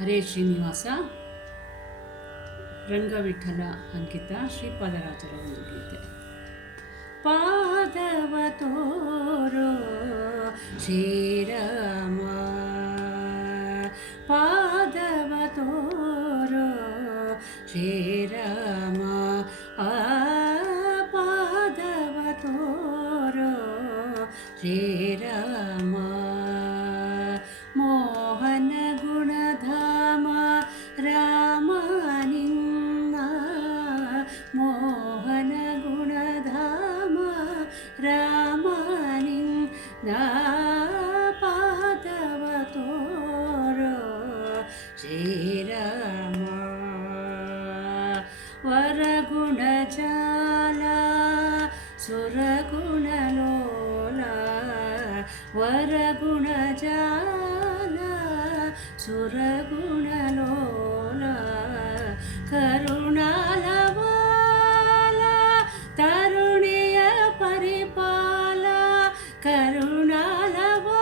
ಹರೇ ಶ್ರೀನಿವಾಸ, ರಂಗವಿಠಲ ಅಂಕಿತ, ಶ್ರೀಪಾದರಾಜರ ಒಂದು ಗೀತೆ. ಪಾದವ ತೋರೋ ಶ್ರೀರಾಮ, ಪಾದವ ತೋರೋ ಶ್ರೀರಾಮ, ಆ ಪಾದವ ತೋರೋ ಶ್ರೀರಾಮ. ಮೋಹನ ಗುಣಧಾಮ ರಾಮ ನಿನ್ನ, ಮೋಹನ ಗುಣಧಾಮ ರಾಮ ನಿನ್ನ, ಪಾದವ ತೋರೋ ಶ್ರೀರಾಮ. ವರಗುಣ ಜಾಲ ಸುರಗುಣ ಲೋಲ, ವರಗುಣ ಜಾಲ ಸುರಗುಣ ಲೋಲ, ಕರುಣಾಲವಾಲ ತರುಣಿಯ ಪರಿಪಾಲ, ಕರುಣಾಲವಾಲ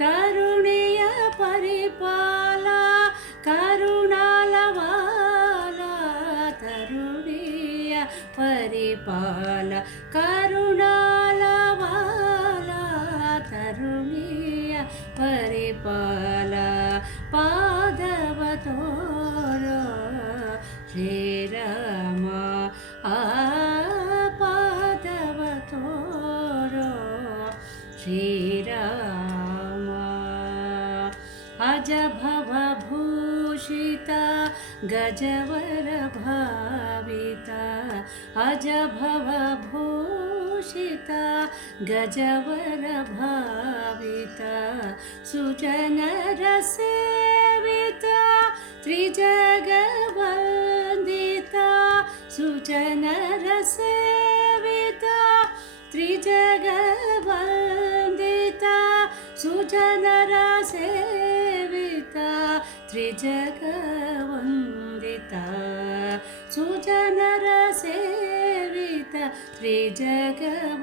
ತರುಣಿಯ ಪರಿಪಾಲ, ಕರುಣಾಲವಾಲ ತರುಣಿಯ ಪರಿಪಾಲ, ಕರುಣಾಲವಾಲ ತರುಣಿಯ ಪರಿಪಾಲ. ಪಾದವ ತೋರೋ ಶ್ರೀರಾಮ, ಆ ಪಾದವ ತೋರೋ ಶ್ರೀರಾಮ. ಅಜ ಭವ ಭೂಷಿತ ಗಜವರ ಭಾವಿತ, ಅಜ ಭವ ಭೂಷಿತ ಗಜವರ ಭಾವಿತ, ಸುಜನರ ಸೇವಿತ ತ್ರಿಜಗವಂದಿತ, ಸುಜನರ ಸೇವಿತ ತ್ರಿಜಗವಂದಿತ, ಸುಜನರ ಸೇವಿತ ತ್ರಿಜಗವಂದಿತ, ಸುಜನರ ಸೇವಿತ ತ್ರಿಜಗವಂದಿತ.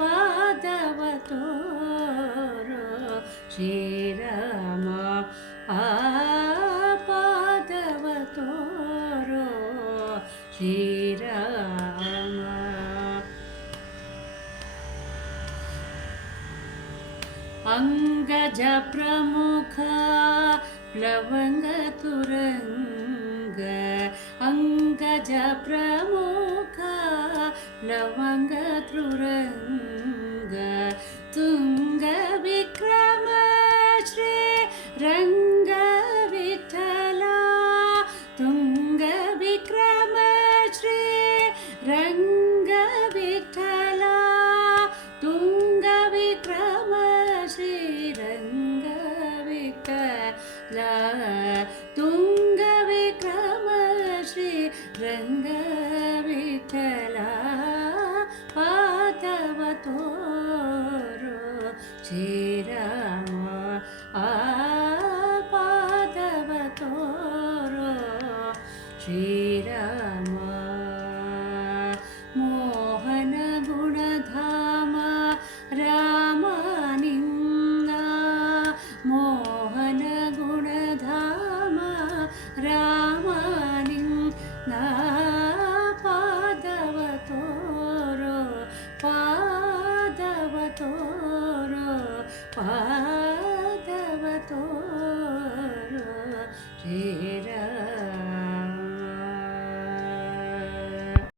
ಪಾದವ ತೋರೋ ಶ್ರೀರಾಮ, ಆ ಪಾದವ ತೋರೋ ಶ್ರೀರಾಮ. ಅಂಗಜ ಪ್ರಮುಖ ಪ್ಲವಂಗ ತುರಂಗ, ಅಂಗಜ ಪ್ರಮುಖ ಪ್ಲವಂಗ ತುರಂಗ, ತುಂಗ ವಿಕ್ರಮ ಶ್ರೀ ರಂಗ ವಿಠಲ, ತುಂಗ ವಿಕ್ರಮ ಶ್ರೀ ರಂಗ ವಿಠಲ, ತುಂಗ ವಿಕ್ರಮ ಶ್ರೀ ರಂಗ ವಿಠಲ, ತುಂಗ ವಿಕ್ರಮ ಶ್ರೀ ರಂಗ ವಿಠಲ. ಪಾದವ ತೋರೋ ಶ್ರೀರಾಮ, ಆ ಪಾದವ ತೋರೋ ಶ್ರೀರಾಮ. ಮೋಹನ ಗುಣಧಾಮ ರಾಮ ನಿನ್ನ, ಮೋಹನ ಗುಣಧಾಮ ರಾಮ ನಿನ್ನ, ಪಾದವ ತೋರೋ, ಪಾದವ ತೋರೋ, ಪಾದವ ತೋರೋ ಶ್ರೀ